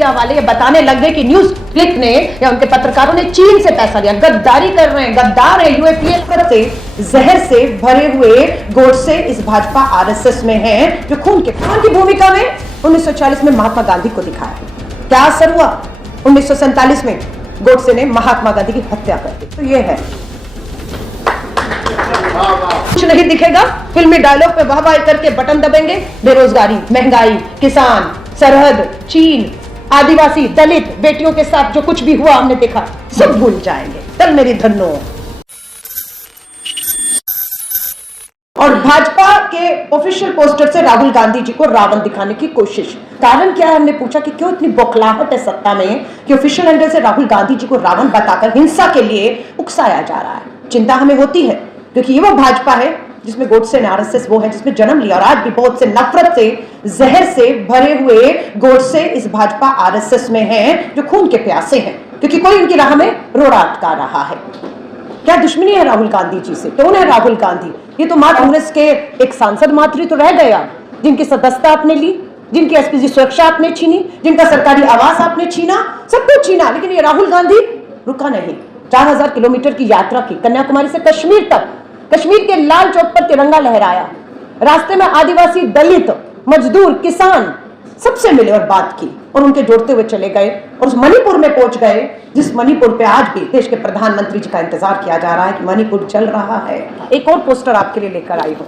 Media वाले ये बताने लग गए कि न्यूज क्लिक ने या उनके पत्रकारों ने चीन से पैसा लिया, गद्दारी कर रहे हैं, गद्दार है। यूएपीए से जहर से भरे हुए गोडसे इस भाजपा आरएसएस में हैं, जो खून के की भूमिका में 1940 में महात्मा गांधी को दिखाया। क्या असर हुआ? 1947 में गोडसे ने महात्मा गांधी की हत्या कर दी। तो ये है, कुछ नहीं दिखेगा, फिल्मी डायलॉग पे वाह वाह करके बटन दबेंगे। बेरोजगारी, महंगाई, किसान, सरहद, चीन, आदिवासी, दलित बेटियों के साथ जो कुछ भी हुआ हमने देखा, सब भूल जाएंगे। तल मेरी धन्नो। और भाजपा के ऑफिशियल पोस्टर से राहुल गांधी जी को रावण दिखाने की कोशिश। कारण क्या है? हमने पूछा कि क्यों इतनी बौखलाहट है सत्ता में कि ऑफिशियल हैंडल से राहुल गांधी जी को रावण बताकर हिंसा के लिए उकसाया जा रहा है। चिंता हमें होती है क्योंकि ये वो भाजपा है जिसमें गोडसे ने आरएसएस वो है जिसमें जन्म लिया, और आज भी बहुत से नफरत से, जहर से भरे हुए गोडसे इस भाजपा आरएसएस में हैं, जो खून के प्यासे हैं, क्योंकि कोई उनकी राह में रोड़ा अटका रहा है। क्या दुश्मनी है राहुल गांधी जी से? कौन है राहुल गांधी? ये तो मात्र कांग्रेस के एक सांसद मात्र तो रह गया, जिनकी सदस्यता आपने ली, जिनकी एसपीजी सुरक्षा आपने छीनी, जिनका सरकारी आवास आपने छीना, सब कुछ छीना। लेकिन ये राहुल गांधी रुका नहीं। 4000 किलोमीटर की यात्रा की, कन्याकुमारी से कश्मीर तक, कश्मीर के लाल चौक पर तिरंगा लहराया, रास्ते में आदिवासी, दलित, मजदूर, किसान सबसे मिले और बात की, और उनके जोड़ते हुए चले गए और उस मणिपुर में पहुंच गए, जिस मणिपुर पे आज भी देश के प्रधानमंत्री जी का इंतजार किया जा रहा है कि मणिपुर चल रहा है। एक और पोस्टर आपके लिए लेकर आई हूं,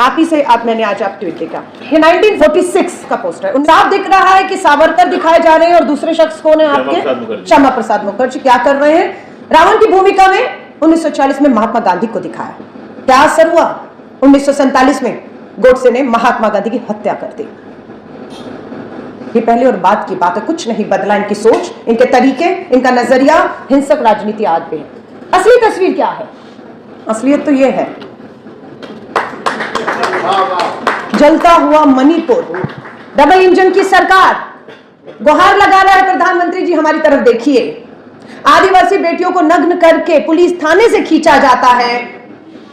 आप ही से मैंने आज आप ट्वीट देखा। ये 1946 का पोस्टर है। साफ दिख रहा है कि सावरकर दिखाए जा रहे हैं और दूसरे शख्स कौन है आपके? श्यामा प्रसाद मुखर्जी। क्या कर रहे हैं? रावण की भूमिका में 1940 में महात्मा गांधी को दिखाया। क्या असर हुआ? 1947 में गोडसे ने महात्मा गांधी की हत्या कर दी। ये पहले और बाद की बात है, कुछ नहीं बदला। इनकी सोच, इनके तरीके, इनका नजरिया, हिंसक राजनीति आज भी है। असली तस्वीर क्या है? असलियत तो ये है, जलता हुआ मणिपुर, डबल इंजन की सरकार, गुहार लगा रहा है प्रधानमंत्री जी हमारी तरफ देखिए। आदिवासी बेटियों को नग्न करके पुलिस थाने से खींचा जाता है,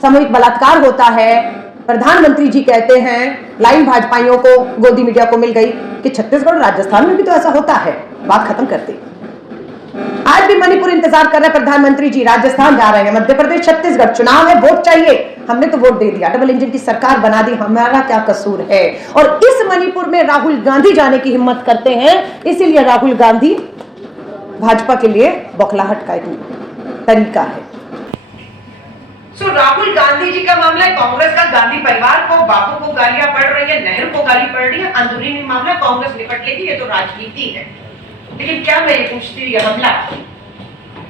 सामूहिक बलात्कार होता है। प्रधानमंत्री जी कहते हैं, लाइन भाजपाइयों को, गोदी मीडिया को मिल गई कि छत्तीसगढ़ और राजस्थान में भी तो ऐसा होता है। बात खत्म करते। आज भी मणिपुर इंतजार कर रहे हैं प्रधानमंत्री जी, राजस्थान जा रहे हैं, मध्य प्रदेश, छत्तीसगढ़, चुनाव है, वोट चाहिए, हमने तो वोट दे दिया, डबल इंजन की सरकार बना दी, हमारा क्या कसूर है? और इस मणिपुर में राहुल गांधी जाने की हिम्मत करते हैं, इसीलिए राहुल गांधी भाजपा के लिए बौखलाहट का एक तरीका है। राहुल गांधी जी का मामला है, कांग्रेस का गांधी परिवार को, बापू को गालियां पड़ रही है, नेहरू को गाली पड़ रही है, अंदरूनी मामला कांग्रेस निपट लेगी, ये तो राजनीति है। लेकिन क्या मैं पूछती हूँ, ये हमला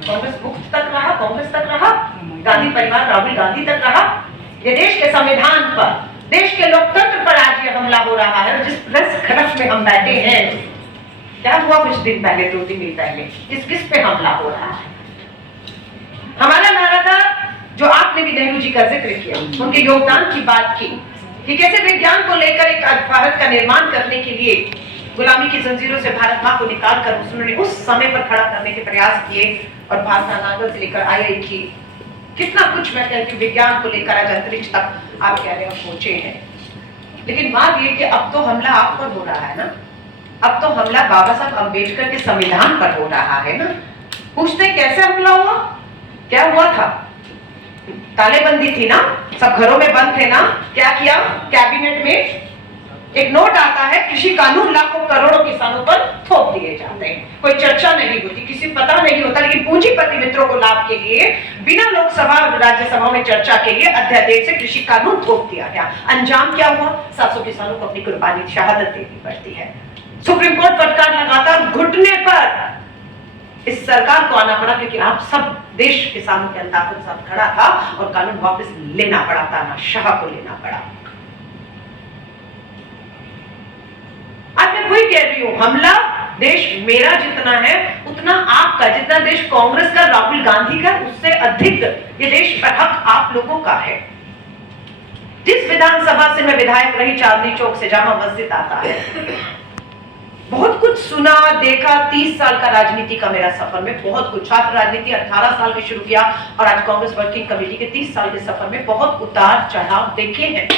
कांग्रेस मुक्त तक रहा, कांग्रेस तक रहा, गांधी परिवार राहुल गांधी तक रहा? ये देश के संविधान पर, देश के लोकतंत्र पर आज ये हमला हो रहा है। और जिस प्रेस खरफ में हम बैठे हैं, क्या हुआ कुछ दिन पहले, 2 दिन पहले, किस पे हमला हो रहा है? हमारा नारा था, जो आपने भी नेहरू जी का जिक्र किया, उनके योगदान की बात की कि कैसे विज्ञान को लेकर एक भारत का निर्माण करने के लिए गुलामी की जंजीरों से भारत मां को निकालकर उन्होंने उस समय पर खड़ा करने के प्रयास किए, और भारत नागल से लेकर IIT, कितना कुछ मैं कहती हूँ विज्ञान को लेकर आज अंतरिक्ष तक आप कह रहे हो पहुंचे हैं। लेकिन बात ये कि अब तो हमला आप पर हो रहा है ना, अब तो हमला बाबा साहब अम्बेडकर के संविधान पर हो रहा है ना। पूछते कैसे हमला हुआ, क्या हुआ था? तालेबंदी थी ना, सब घरों में बंद थे ना। क्या किया? कैबिनेट में एक नोट आता है, कृषि कानून लाखों करोड़ों किसानों पर थोप दिए जाते हैं, कोई चर्चा नहीं होती, किसी पता नहीं होता, लेकिन पूंजीपति मित्रों को लाभ के लिए बिना लोकसभा और राज्यसभा में चर्चा के लिए अध्यादेश से कृषि कानून थोप दिया गया। अंजाम क्या हुआ? 700 किसानों को अपनी कुर्बानी, शहादत देनी पड़ती है। सुप्रीम कोर्ट फटकार लगातार घुटने पर इस सरकार को आना पड़ा, क्योंकि आप सब देश किसानों के अंदाजों के साथ खड़ा था और कानून वापस लेना पड़ा था, ना शाह को लेना पड़ा। आज मैं वही कह रही हूं, हमला देश मेरा जितना है उतना आपका, जितना देश कांग्रेस का, राहुल गांधी का, उससे अधिक ये देश पर हक आप लोगों का है। जिस विधानसभा से मैं विधायक रही, चांदनी चौक से जामा मस्जिद आता है, बहुत कुछ सुना देखा। 30 साल का राजनीति का मेरा सफर में बहुत कुछ, छात्र राजनीति 18 साल में शुरू किया और आज कांग्रेस वर्किंग कमेटी के 30 साल के सफर में बहुत उतार चढ़ाव देखे हैं।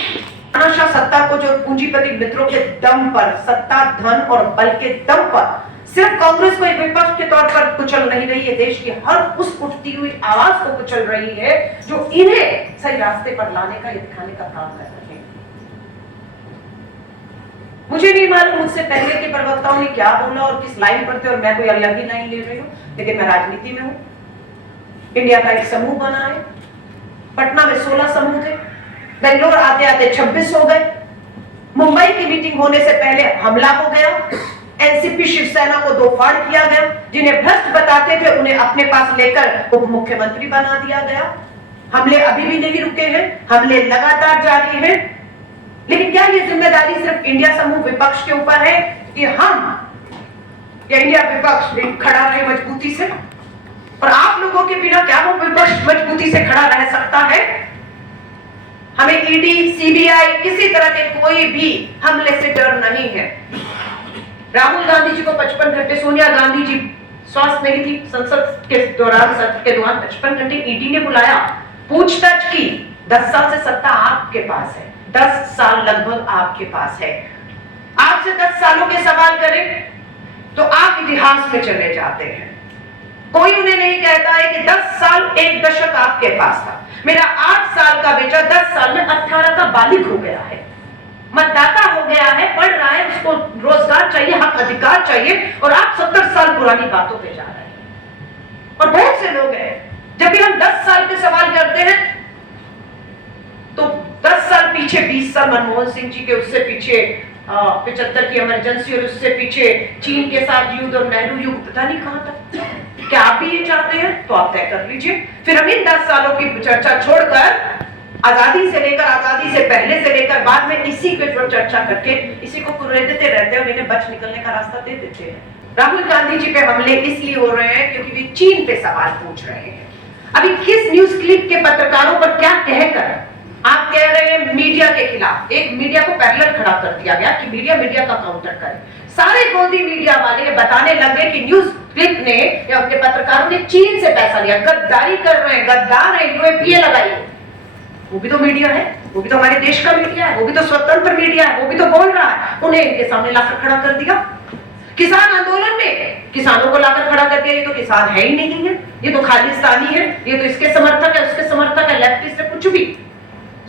तानाशाह सत्ता को जो पूंजीपति मित्रों के दम पर, सत्ता, धन और बल के दम पर सिर्फ कांग्रेस को एक विपक्ष के तौर पर कुचल नहीं रही है, देश की हर उस उठती हुई आवाज को कुचल रही है जो इन्हें सही रास्ते पर लाने का, दिखाने का काम कर रहे हैं। मुझे नहीं मालूम मुझसे पहले के प्रवक्ताओं ने क्या बोला और किस लाइन पर थे, और मैं कोई अलग ही लाइन ले रही हूं, लेकिन मैं राजनीति में हूं। इंडिया का एक समूह बना है, पटना में 16 समूह थे, बेंगलोर आते आते 26 हो गए, मुंबई की मीटिंग होने से पहले हमला हो गया, एनसीपी शिवसेना को दो फाड़ किया गया, जिन्हें भ्रष्ट बताते थे उन्हें अपने पास लेकर उप मुख्यमंत्री बना दिया गया। हमले अभी भी नहीं रुके हैं, हमले लगातार जारी हैं। लेकिन क्या ये जिम्मेदारी सिर्फ इंडिया समूह विपक्ष के ऊपर है कि हम या इंडिया विपक्ष खड़ा रहे मजबूती से? और आप लोगों के बिना क्या वो विपक्ष मजबूती से खड़ा रह सकता है? हमें ईडी, सीबीआई, किसी तरह के कोई भी हमले से डर नहीं है। राहुल गांधी जी को 55 घंटे, सोनिया गांधी जी स्वस्थ नहीं थी, संसद के दौरान, सत्र के दौरान 55 घंटे ईडी ने बुलाया, पूछताछ की। 10 साल से सत्ता आपके पास है, 10 साल लगभग आपके पास है। आपसे 10 सालों के सवाल करें तो आप इतिहास में चले जाते हैं। कोई उन्हें नहीं कहता है कि 10 साल, एक दशक आपके पास था। मेरा 8 साल का बेटा 10 साल में 18 का बालिग हो गया है, मतदाता हो गया है, पढ़ रहा है, उसको रोजगार चाहिए, हक अधिकार चाहिए, और आप 70 साल पुरानी बातों पे जा रहे हैं। और बहुत से लोग हैं, जब भी हम 10 साल के सवाल करते हैं तो 10 साल पीछे, 20 साल मनमोहन सिंह जी के, उससे पीछे 75 की इमरजेंसी, और उससे पीछे चीन के साथ युद्ध और नेहरू युग, पता नहीं कहां तक। क्या आप भी ये चाहते हैं? तो आप तय कर लीजिए। फिर हम इन 10 सालों की चर्चा छोड़कर आजादी से लेकर, आजादी से पहले से लेकर बाद में इसी के ऊपर चर्चा करके इसी को कुरेदते रहते हैं और इन्हें बच निकलने का रास्ता दे देते हैं। राहुल गांधी जी पे हमले इसलिए हो रहे हैं क्योंकि वे चीन पे सवाल पूछ रहे हैं। अभी किस न्यूज क्लिप के पत्रकारों पर क्या कहकर आप कह रहे हैं मीडिया के खिलाफ? एक मीडिया को पैरेलल खड़ा कर दिया गया कि मीडिया का काउंटर करे। सारे गोदी मीडिया वाले बताने लगे कि न्यूज क्लिप ने या उनके पत्रकारों ने चीन से पैसा लिया, गद्दारी कर रहे हैं, गद्दार है, यूएपीए लगाई। वो भी तो मीडिया है, वो भी तो हमारे देश का मीडिया है, वो भी तो स्वतंत्र मीडिया है, वो भी तो बोल रहा है। उन्हें इनके सामने लाकर खड़ा कर दिया। किसान आंदोलन में किसानों को लाकर खड़ा कर दिया, ये तो किसान है ही नहीं है, ये तो खालिस्तानी है, ये तो इसके समर्थक है, उसके समर्थक है, लेफ्टिस्ट है, कुछ भी।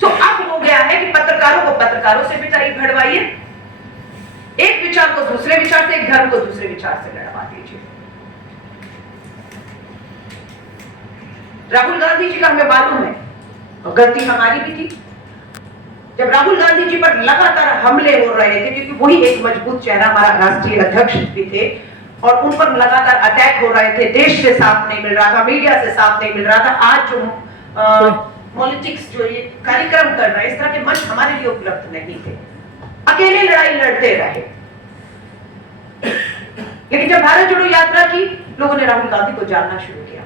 तो अब हो गया है कि पत्रकारों को पत्रकारों से बिचाई भड़वाइए, एक विचार को दूसरे विचार से, एक धर्म को दूसरे विचार से लड़वा दीजिए। राहुल गांधी जी का हमें मालूम है और गलती हमारी भी थी। जब राहुल गांधी जी पर लगातार हमले हो रहे थे, क्योंकि वही एक मजबूत चेहरा हमारा राष्ट्रीय अध्यक्ष भी थे, और उन पर लगातार अटैक हो रहे थे, देश से साथ नहीं मिल रहा था, मीडिया से साथ नहीं मिल रहा था। आज जो पॉलिटिक्स जो ये कार्यक्रम कर रहे हैं, इस तरह के मंच हमारे लिए उपलब्ध नहीं थे, अकेले लड़ाई लड़ते रहे। लेकिन जब भारत जोड़ो यात्रा की, लोगों ने राहुल गांधी को जानना शुरू किया,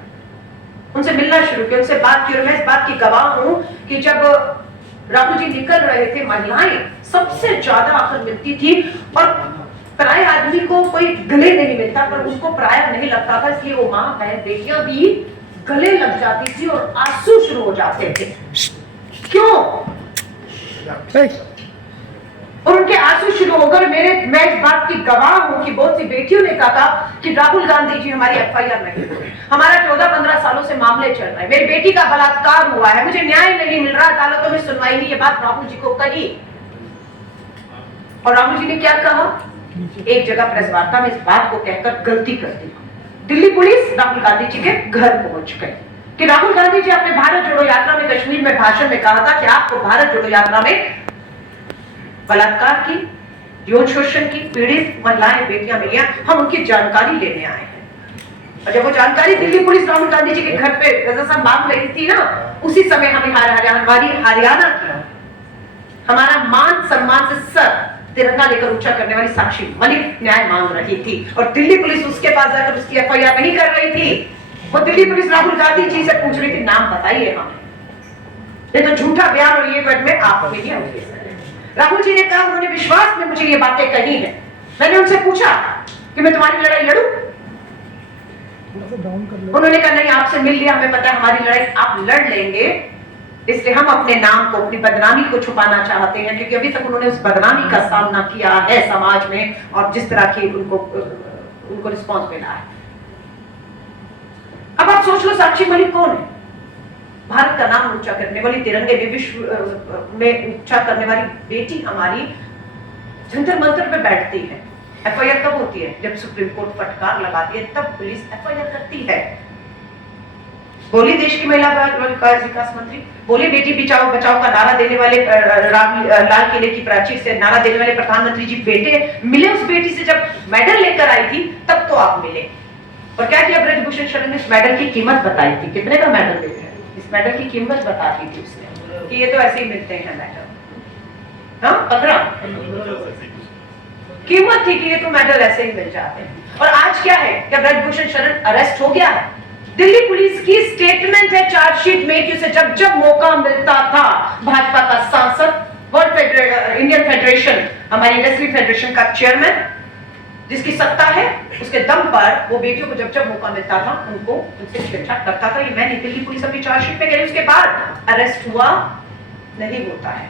उनसे मिलना शुरू किया, उनसे बात की। और मैं इस बात की गवाह हूं कि जब राहुल जी निकल रहे थे, महिलाएं सबसे ज्यादा आकर मिलती थी, और पराये आदमी को कोई गले नहीं मिलता, पर उनको पराया नहीं लगता था, इसलिए वो माँ बहन बेटियां भी गले लग जाती थी और आंसू शुरू हो जाते थे। क्यों? और उनके आंसू शुरू होकर मैं इस बात की गवाह हूं कि बहुत सी बेटियों ने कहा कि राहुल गांधी जी हमारी एफआईआर नहीं हो रही, हमारा 14-15 सालों से मामले चल रहे हैं, मेरी बेटी का बलात्कार हुआ है, मुझे न्याय नहीं मिल रहा, अदालतों में सुनवाई नहीं। ये बात राहुल जी को कही, और राहुल जी ने क्या कहा? एक जगह प्रेस वार्ता में इस बात को कहकर गलती कर दी। दिल्ली पुलिस राहुल गांधी जी के घर पहुंच गई कि राहुल गांधी जी अपने भारत जोड़ो यात्रा में कश्मीर में भाषण में कहा था कि आपको भारत जोड़ो यात्रा में बलात्कार की, यौन शोषण की पीड़ित महिलाएं, बेटियां मिली, हम उनकी जानकारी लेने आए हैं। और जब वो जानकारी दिल्ली पुलिस राहुल गांधी जी के घर पे रजा साहब मांग रही थी ना, उसी समय हमें हमारी हरियाणा की, हमारा मान सम्मान से सर तिरंगा लेकर ऊंचा करने वाली साक्षी मलिक न्याय मांग रही थी, और दिल्ली पुलिस उसके पास जाकर उसकी एफआईआर नहीं कर रही थी। वो दिल्ली पुलिस राहुल गांधी जी से पूछ रही थी, नाम बताइए हमें, ये तो झूठा बयान और ये वर्ड में आप मीडिया होगी। राहुल जी ने कहा, उन्होंने विश्वास में मुझे ये बातें कही हैं। मैंने उनसे पूछा कि मैं तुम्हारी लड़ाई लड़ूं? उन्होंने कहा नहीं, आपसे मिल लिया, हमें पता है हमारी लड़ाई आप लड़ लेंगे, इसलिए हम अपने नाम को, अपनी बदनामी को छुपाना चाहते हैं, क्योंकि अभी तक उन्होंने उस बदनामी का सामना किया है समाज में, और जिस तरह की उनको रिस्पॉन्स मिला है। अब आप सोच लो, साक्षी मलिक कौन है? भारत का नाम ऊंचा करने वाली, तिरंगे में विश्व में ऊंचा करने वाली बेटी हमारी जंतर मंतर पे बैठती है। एफआईआर कब होती है? जब सुप्रीम कोर्ट फटकार लगाती है, तब पुलिस एफआईआर करती है। बोली देश की महिला विकास मंत्री, बोली बेटी बचाओ बचाओ का नारा देने वाले, लाल किले की प्राचीर से नारा देने वाले प्रधानमंत्री जी बेटे मिले उस बेटी से जब मेडल लेकर आई थी, तब तो आप मिले। और क्या किया ब्रजभूषण शरण ने? इस मेडल की कीमत बताई थी, कितने का मेडल दे रहे हैं, इस मेडल की कीमत बता दी थी उसने कि ये तो ऐसे ही मिलते हैं मेडल। हाँ, 15 कीमत थी कि ये तो मेडल ऐसे ही मिल जाते हैं। और आज क्या है? क्या ब्रजभूषण शरण अरेस्ट हो गया है? दिल्ली पुलिस की स्टेटमेंट है चार्जशीट में कि उसे जब जब मौका मिलता था, भाजपा का सांसद, इंडियन फेडरेशन, हमारी इंडस्ट्री फेडरेशन का चेयरमैन, जिसकी सत्ता है, उसके दम पर वो बेटियों को जब जब मौका मिलता था उनसे छेड़छाड़ करता था। ये मैंने दिल्ली पुलिस अपनी चार्जशीट में कह रही, उसके बाद अरेस्ट हुआ नहीं होता है।